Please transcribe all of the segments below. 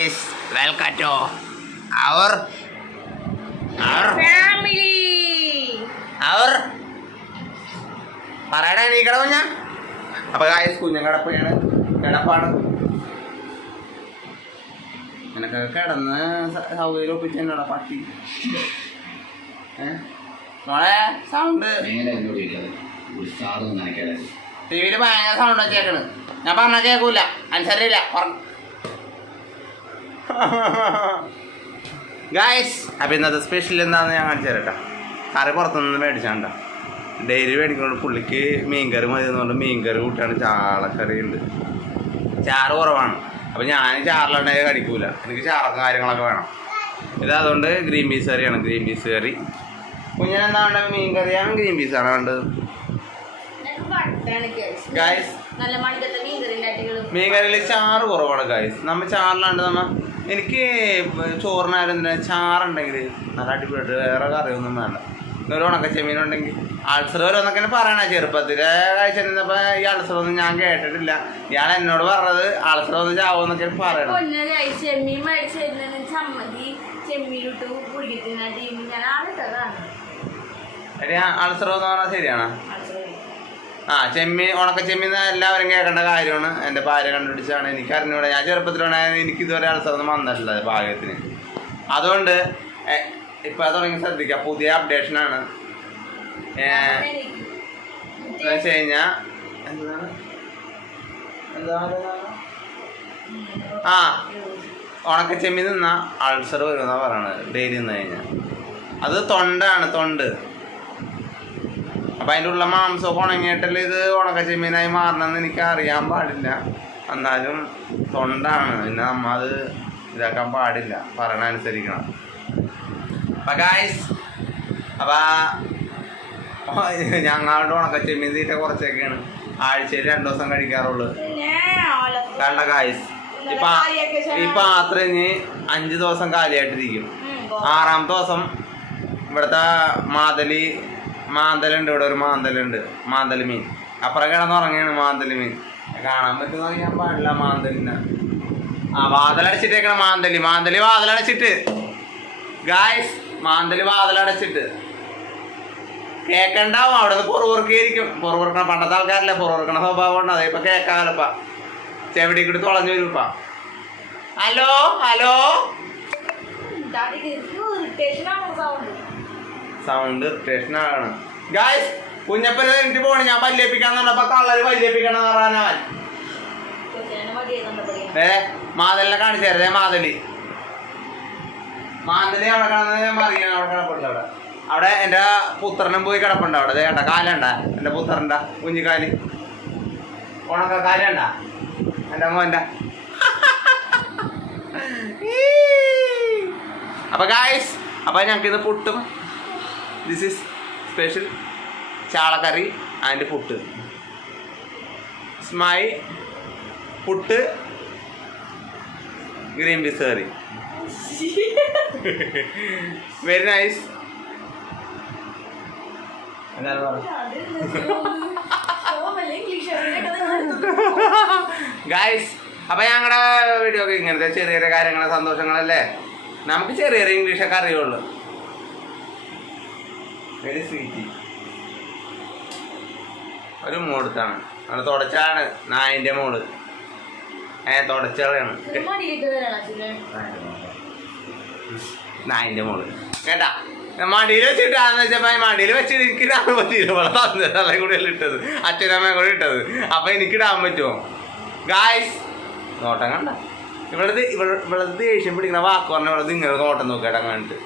guys, welcome to our family. പറയണ നീക്കട കുഞ്ഞ. അപ്പൊ ഗായ്സ് കുഞ്ഞങ്ങടപ്പാണ് കിടപ്പാണ്. നിനക്ക് കിടന്ന് സൗകര്യം ഒപ്പിച്ചെന്നോടാ പട്ടി. മോളെ സൗണ്ട് ടിവിയില് ഭയങ്കര സൗണ്ട് വെച്ചേക്കണ്. ഞാൻ പറഞ്ഞ കേൾക്കൂല, അനുസരില്ല. ഗായ്സ് അപ്പം ഇന്നത്തെ സ്പെഷ്യൽ എന്താണെന്ന് ഞാൻ കാണിച്ചു തരട്ടോ. കറി പുറത്തുനിന്ന് മേടിച്ചാണ്ട. ഡെയിലി മേടിക്കുന്നുണ്ട്. പുള്ളിക്ക് മീൻകറി മതി എന്നുകൊണ്ട് മീൻകറി കൂട്ടാണ്. ചാളക്കറി ഉണ്ട്, ചാറ് കുറവാണ്. അപ്പം ഞാൻ ചാറിലുണ്ടെങ്കിൽ കടിക്കൂല, എനിക്ക് ചാറൊക്കെ കാര്യങ്ങളൊക്കെ വേണം. ഇത് അതുകൊണ്ട് ഗ്രീൻ പീസ് കറിയാണ്. ഗ്രീൻ പീസ് കറി. കുഞ്ഞിനെന്താ വേണ്ടത്? മീൻ കറിയാണ് ഗ്രീൻ പീസാണ് വേണ്ടത്. ഗായ്സ് മീൻകറിയിൽ ചാറ് കുറവാണ് ഗായ്സ്. നമ്മൾ ചാറിലാണ്ട് എനിക്ക് ചോറിനായാലും എന്തിനാ ചാറുണ്ടെങ്കിൽ നല്ല അടിപൊളിയായിട്ട് വേറെ കറിയൊന്നും വേണ്ട. ഒരു ഉണക്ക ചെമ്മീനുണ്ടെങ്കിൽ അൾസർ വരുമെന്നൊക്കെ പറയണ. ചെറുപ്പത്തിൽ കഴിച്ചിരുന്നപ്പോൾ ഈ അൾസർ ഒന്നും ഞാൻ കേട്ടിട്ടില്ല. ഇയാൾ എന്നോട് പറഞ്ഞത് അൾസർ ഒന്നും ചാവുമെന്നൊക്കെ പറയണം. അൾസർ എന്ന് പറഞ്ഞാൽ ശരിയാണോ? ചെമ്മീൻ, ഉണക്ക ചെമ്മീൻ എല്ലാവരും കേൾക്കേണ്ട കാര്യമാണ്. എൻ്റെ ഭാര്യ കണ്ടുപിടിച്ചാണ്. എനിക്ക് അറിഞ്ഞൂടെ. ഞാൻ ചെറുപ്പത്തിലുണ്ടായത് എനിക്ക് ഇതുവരെ അൾസറൊന്നും വന്നിട്ടില്ല ഭാഗ്യത്തിന്. അതുകൊണ്ട് ഇപ്പം അത് തുടങ്ങി ശ്രദ്ധിക്കുക. പുതിയ അപ്ഡേഷനാണ്. എന്താ വെച്ച് കഴിഞ്ഞാൽ ഉണക്ക ചെമ്മീൻ നിന്നാൽ അൾസർ വരുമെന്നാണ് പറയണത്. ഡെയിലി നിന്ന് കഴിഞ്ഞാൽ അത് തൊണ്ടാണ്, തൊണ്ട്. അപ്പം അതിൻ്റെ ഉള്ള മാംസമൊക്കെ ഉണങ്ങിയിട്ടല്ലേ ഇത് ഉണക്ക ചെമ്മീനായി മാറണമെന്ന് എനിക്ക് അറിയാൻ പാടില്ല. എന്നാലും തൊണ്ടാണ്. പിന്നെ നമ്മൾ അത് ഇതാക്കാൻ പാടില്ല, പറയണ അനുസരിക്കണം. അപ്പം ഗായ്സ്, അപ്പം ഞങ്ങളുടെ ഉണക്ക ചെമ്മീൻ തീറ്റ കുറച്ചൊക്കെയാണ്. ആഴ്ചയിൽ 2 ദിവസം കഴിക്കാറുള്ളൂ. കണ്ട ഗായ്സ്, ഈ പാത്രം ഇനി 5 ദിവസം കാലിയായിട്ടിരിക്കും. 6ാമത്തെ ദിവസം ഇവിടുത്തെ മാന്തലുണ്ട്. ഇവിടെ ഒരു മാന്തലുണ്ട്, മാന്തൽ മീൻ. അപ്പുറം കിടന്നുറങ്ങിയാണ് മാന്തൽ മീൻ. കാണാൻ പറ്റുന്ന അറിയാൻ പാടില്ല മാന്തലിനെ. വാതിലടച്ചിട്ടേക്കണ മാന്തല് വാതിലടച്ചിട്ട് ഗായ്സ്, മാന്തല് വാതിലടച്ചിട്ട് കേക്കണ്ടാവും. അവിടെ നിന്ന് പൊറുപൊറുക്കിയിരിക്കും. പൊറുപൊറുക്കണം പണ്ടത്തെ ആൾക്കാരല്ലേ, പൊറുപൊറുക്കണ സ്വഭാവം ഉണ്ട്. അതേ ഇപ്പൊ കേക്കാലപ്പ ചെവിടിക്കിട്ട് തുളഞ്ഞു വരുപ്പാ. ഹലോ ഹലോ സൗണ്ട് ഇറിറ്റേഷൻ ആണ് ഗായ്സ്. കുഞ്ഞപ്പനെ എനിക്ക് പോണേ. ഞാൻ പല്ലേപ്പിക്കാന്നുണ്ടപ്പോ കള്ളര് പല്ലേപ്പിക്കണം പറഞ്ഞാൽ മാതലിനെ കാണിച്ചു തരേ. മാതലി അവിടെ കിടന്നത് അറിയണം. അവിടെ കിടപ്പുണ്ട്. അവിടെ എൻ്റെ പുത്രനും പോയി കിടപ്പുണ്ട്. അവിടെ കേട്ട കാലുണ്ട എൻ്റെ പുത്രൻ്റെ കുഞ്ഞിക്കാല്, ഉണക്ക കാലുണ്ട എൻ്റെ മോൻ്റെ. അപ്പൊ ഗായ്സ്, അപ്പൊ ഞങ്ങൾക്കിത് പുട്ടും, ദിസ് ഈസ് സ്പെഷ്യൽ ചാളക്കറി ആൻഡ് പുട്ട്. സ്മൈ puttu green peas curry. Very nice. Guys, അപ്പൊ ഞങ്ങളുടെ വീഡിയോ ഒക്കെ ഇങ്ങനത്തെ ചെറിയ ചെറിയ കാര്യങ്ങളെ സന്തോഷങ്ങളല്ലേ. നമുക്ക് ചെറിയ ചെറിയ ഇംഗ്ലീഷൊക്കെ അറിയുള്ളൂ. Very sweet. ഒരു മോടുത്താണ് അവിടെ തുടച്ചാണ്. നായിൻ്റെ മോള് തുടച്ചാണ്. നായിൻ്റെ മോള് കേട്ടാ. മടിയിൽ വെച്ചിട്ടാന്ന് വെച്ചപ്പോ മടിയിൽ വെച്ചിട്ട് എനിക്ക് ഇടാൻ പറ്റില്ല. ഇവിടെ തന്നതല്ലേ കൂടെയല്ല ഇട്ടത്, അച്ഛനമ്മയും കൂടെ ഇട്ടത്. അപ്പൊ എനിക്ക് ഇടാൻ പറ്റുമോ ഗായ്സ്? നോട്ടം കണ്ട. ഇവിടുത്തെ ദേഷ്യം പിടിക്കുന്ന വാക്ക് പറഞ്ഞ ഇവിടെ ഇങ്ങനെ നോട്ടം നോക്കിയിട്ട് കണ്ടിട്ട്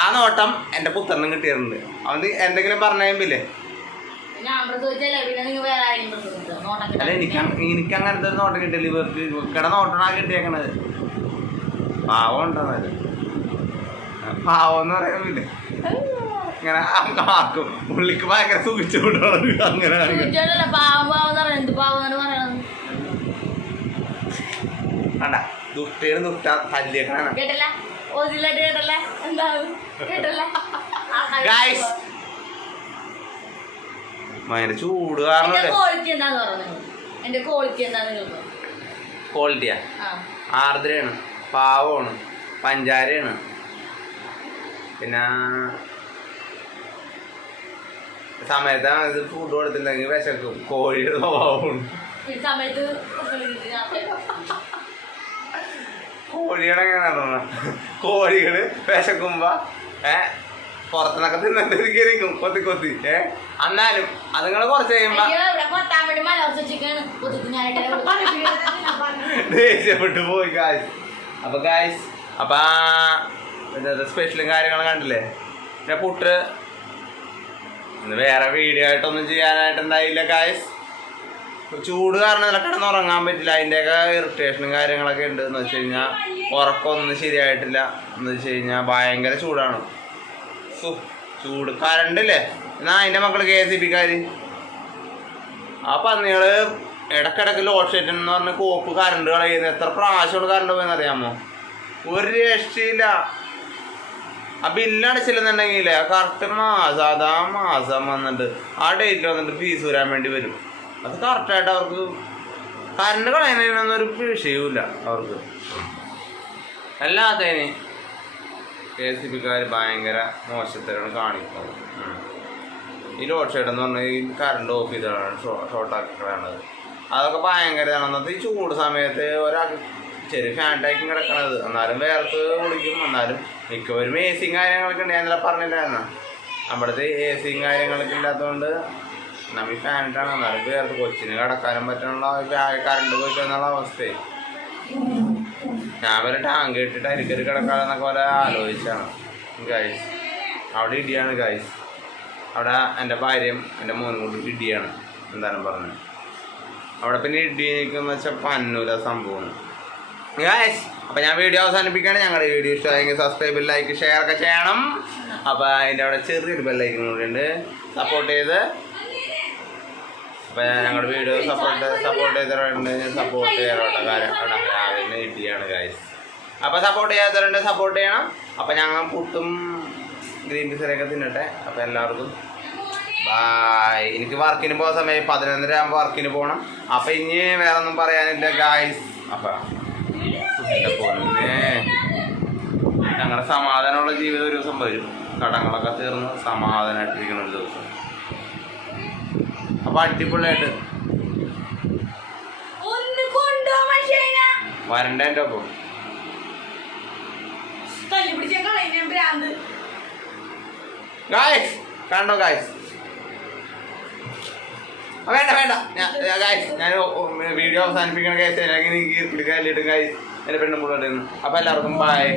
ആ നോട്ടം എൻ്റെ പുത്രനും കിട്ടിയിട്ടുണ്ട്. അവന് എന്തെങ്കിലും പറഞ്ഞു കഴിയുമ്പില്ലേ. അല്ല, എനിക്ക് അങ്ങനത്തെ ഒരു നോട്ടം കിട്ടില്ല. ഇവർക്ക് ഇവക്കടെ നോട്ടണാ കിട്ടിയേക്കണത്. പാവം ഉണ്ടെന്നത്. പാവം എന്ന് പറയുന്നില്ലേ, ഇങ്ങനെ ആക്കും. പുള്ളിക്ക് ഭയങ്കര സുഖിച്ചുകൊണ്ടാണ് അങ്ങനെ. വേണ്ട ദുഷ്ടേന് ദുഷ്ട തല്ലിയേക്കണ. ഗായ്സ്, ഭയങ്കര ചൂട് കാരണം ക്വാളിറ്റിയാ ആർദ്രയാണ്. പാവമാണ്, പഞ്ചാരയാണ്. പിന്നെ സമയത്ത് ഫുഡ് കൊടുത്തില്ലെങ്കിൽ വിശക്കും. കോഴിയുടെ സ്വഭാവമാണ്. കോഴികളെ എങ്ങനെയാണ് കോഴികള് വിശക്കുമ്പോ പുറത്തുനിന്നൊക്കെ തിന്നിരിക്കും കൊത്തി കൊത്തി. എന്നാലും അതുങ്ങള് കുറച്ച് കഴിയുമ്പോ ദേഷ്യപ്പെട്ടു പോയി ഗായ്സ്. അപ്പൊ ഗായ്സ് അപ്പൊ സ്പെഷ്യലും കാര്യങ്ങളും കണ്ടില്ലേ. പിന്നെ പുട്ട് വേറെ വീഡിയോ ആയിട്ടൊന്നും ചെയ്യാനായിട്ട് എന്തായില്ല ഗായ്സ്. ചൂട് കാരണം നല്ല കിടന്നുറങ്ങാൻ പറ്റില്ല. അതിൻ്റെയൊക്കെ ഇറിറ്റേഷനും കാര്യങ്ങളൊക്കെ ഉണ്ട്. എന്ന് വെച്ച് കഴിഞ്ഞാൽ ഉറക്കമൊന്നും ശരിയായിട്ടില്ല. എന്ന് വെച്ച് കഴിഞ്ഞാൽ ഭയങ്കര ചൂടാണ്. ചൂട് കറണ്ടില്ലേ. എന്നാ അതിൻ്റെ മക്കൾ KSEBക്കാർ ആ പന്നികള് ഇടക്കിടക്ക് ലോഡ് ഷെഡ് എന്ന് പറഞ്ഞ കോപ്പ് കറണ്ട് കളയുന്നത്. എത്ര പ്രാവശ്യമാണ് കറണ്ട് പോയെന്ന് അറിയാമോ? ഒരു രക്ഷയില്ല. ആ ബില്ലടച്ചില്ലെന്നുണ്ടെങ്കിലേ കറക്റ്റ് അതാ മാസം വന്നിട്ട് ആ ഡേറ്റിൽ വന്നിട്ട് ഫീസ് വരാൻ വേണ്ടി വരും. അത് കറക്റ്റായിട്ട് അവർക്ക് കറണ്ട് കളയുന്നതിനൊന്നൊരു വിഷയവുമില്ല അവർക്ക്. അല്ലാത്തതിന് KSEBക്കാർ ഭയങ്കര മോശത്തരാണ് കാണിക്കുന്നത്. ഈ ലോഡ് ഷെഡ് എന്ന് പറഞ്ഞാൽ ഈ കറണ്ട് ഓഫ് ചെയ്താണ് ഷോർട്ടാക്കിക്കളാണത്. അതൊക്കെ ഭയങ്കര ഇതാണ്. അന്നത്തെ ഈ ചൂട് സമയത്ത് ഒരാൾക്ക് ചെറിയ ഫാൻറ്റായിരിക്കും കിടക്കണത്. എന്നാലും വേർത്ത് കുളിക്കും. എന്നാലും മിക്കവരും AC കാര്യങ്ങളൊക്കെ ഉണ്ട്. ഞാൻ ഇന്നലെ പറഞ്ഞില്ലായിരുന്ന നമ്മുടെ AC കാര്യങ്ങളൊക്കെ ഇല്ലാത്തതുകൊണ്ട് നമ്മൾ ഈ ഫാനിട്ടാണ്. എന്നാലും വേർത്ത് കൊച്ചിന് കിടക്കാനും പറ്റാനുള്ള കറണ്ട് പോയിട്ടെന്നുള്ള അവസ്ഥയായി. ഞാൻ വരെ ടാങ്ക് ഇട്ടിട്ട് അരിക്കരി കിടക്കാമെന്നൊക്കെ പോലെ ആലോചിച്ചാണ് ഗൈസ്. അവിടെ ഇടിയാണ് ഗൈസ്. അവിടെ എൻ്റെ ഭാര്യയും എൻ്റെ മോനും കൂടി ഇടിയാണ്. എന്താണ് പറഞ്ഞത് അവിടെ. പിന്നെ ഇടി നിൽക്കുന്ന വെച്ചാൽ പന്നൂല സംഭവമാണ് ഗൈസ്. അപ്പം ഞാൻ വീഡിയോ അവസാനിപ്പിക്കുകയാണ്. ഞങ്ങളുടെ വീഡിയോ ഇഷ്ടമായെങ്കിൽ സബ്സ്ക്രൈബ്, ലൈക്ക്, ഷെയർ ഒക്കെ ചെയ്യണം. അപ്പോൾ അതിൻ്റെ അവിടെ ചെറിയൊരു ബെല്ലൈക്കൻ കൂടി ഉണ്ട്. സപ്പോർട്ട് ചെയ്ത് അപ്പം ഞങ്ങളുടെ വീഡിയോ സപ്പോർട്ട് ചെയ്തിട്ടുണ്ട്. സപ്പോർട്ട് ചെയ്യാറുണ്ട്. കാര്യം രാവിലെ ഇടിയാണ് ഗൈസ്. അപ്പോൾ സപ്പോർട്ട് ചെയ്യാത്തവരുണ്ട്, സപ്പോർട്ട് ചെയ്യണം. അപ്പം ഞങ്ങൾ പുട്ടും ഗ്രീൻ പീസറൊക്കെ തിന്നട്ടെ. അപ്പോൾ എല്ലാവർക്കും ബായ്. എനിക്ക് വർക്കിന് പോകുന്ന സമയം 11:30 ആകുമ്പോൾ വർക്കിന് പോകണം. അപ്പം ഇനി വേറെ ഒന്നും പറയാനില്ല ഗായ്സ്. അപ്പം ഞങ്ങളുടെ സമാധാനമുള്ള ജീവിതം ഒരു ദിവസം വരും. കടങ്ങളൊക്കെ തീർന്ന് സമാധാനമായിട്ടിരിക്കുന്ന ഒരു ദിവസം. അപ്പം അടിപൊളിയായിട്ട് വരണ്ട എൻ്റെ ഒപ്പം. ഗായ്സ് കണ്ടോ ഗായ്സ്? വേണ്ട ഗായ്സ്, ഞാൻ വീഡിയോ അവസാനിപ്പിക്കണ ഗായ്സ്. അല്ലെങ്കിൽ എനിക്ക് പിടിക്കാനില്ലിട്ടും ഗായ്സ് എൻ്റെ പെണ്ണും കൂടെ. അപ്പോൾ എല്ലാവർക്കും ബൈ.